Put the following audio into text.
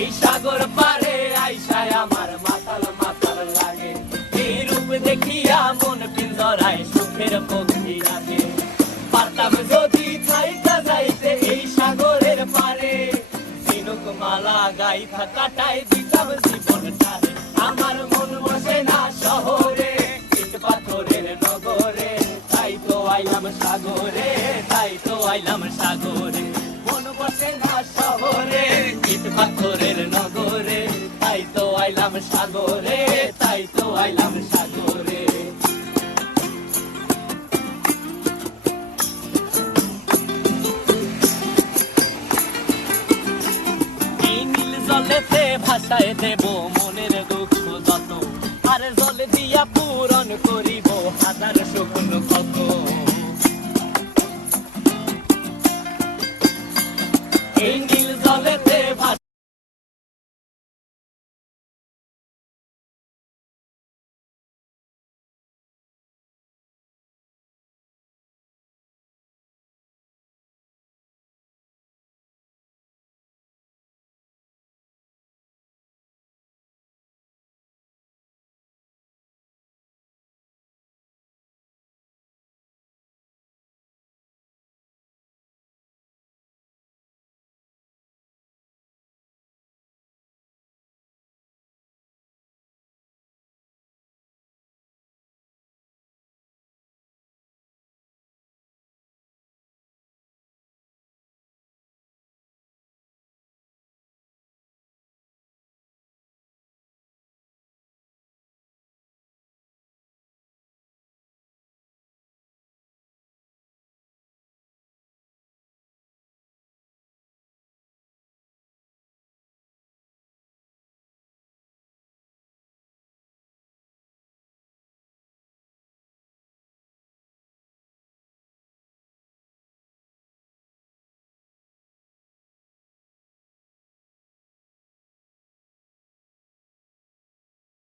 এই সাগর পারে আইসায় আমার মাতাল মাতাল লাগে, এই রূপ দেখিয়া মন পিঞ্জরায় সুখের পক্ষী রাখে। পারতাম যদি থাইকা যাইতে এই সাগরের পারে, ঝিনুক মালা গাইথা কাটাই দিতাম জীবনটারে। আমার মন বসে না শহরে, ইট পাথরের নগরে, তাই তো আইলাম সাগরে, তাই তো আইলাম সাগরে। মন বসে না শহরে, ইট পাথরের নগরে, তাই তো আইলাম সাগরে, তাই তো আইলাম সাগরে। এই নীল জলেতে ভাসায় দেব মনের দুঃখ যত, আর জলে দিয়া পূরণ করিব হাজার স্বপ্ন কত। এই নীল জলেতে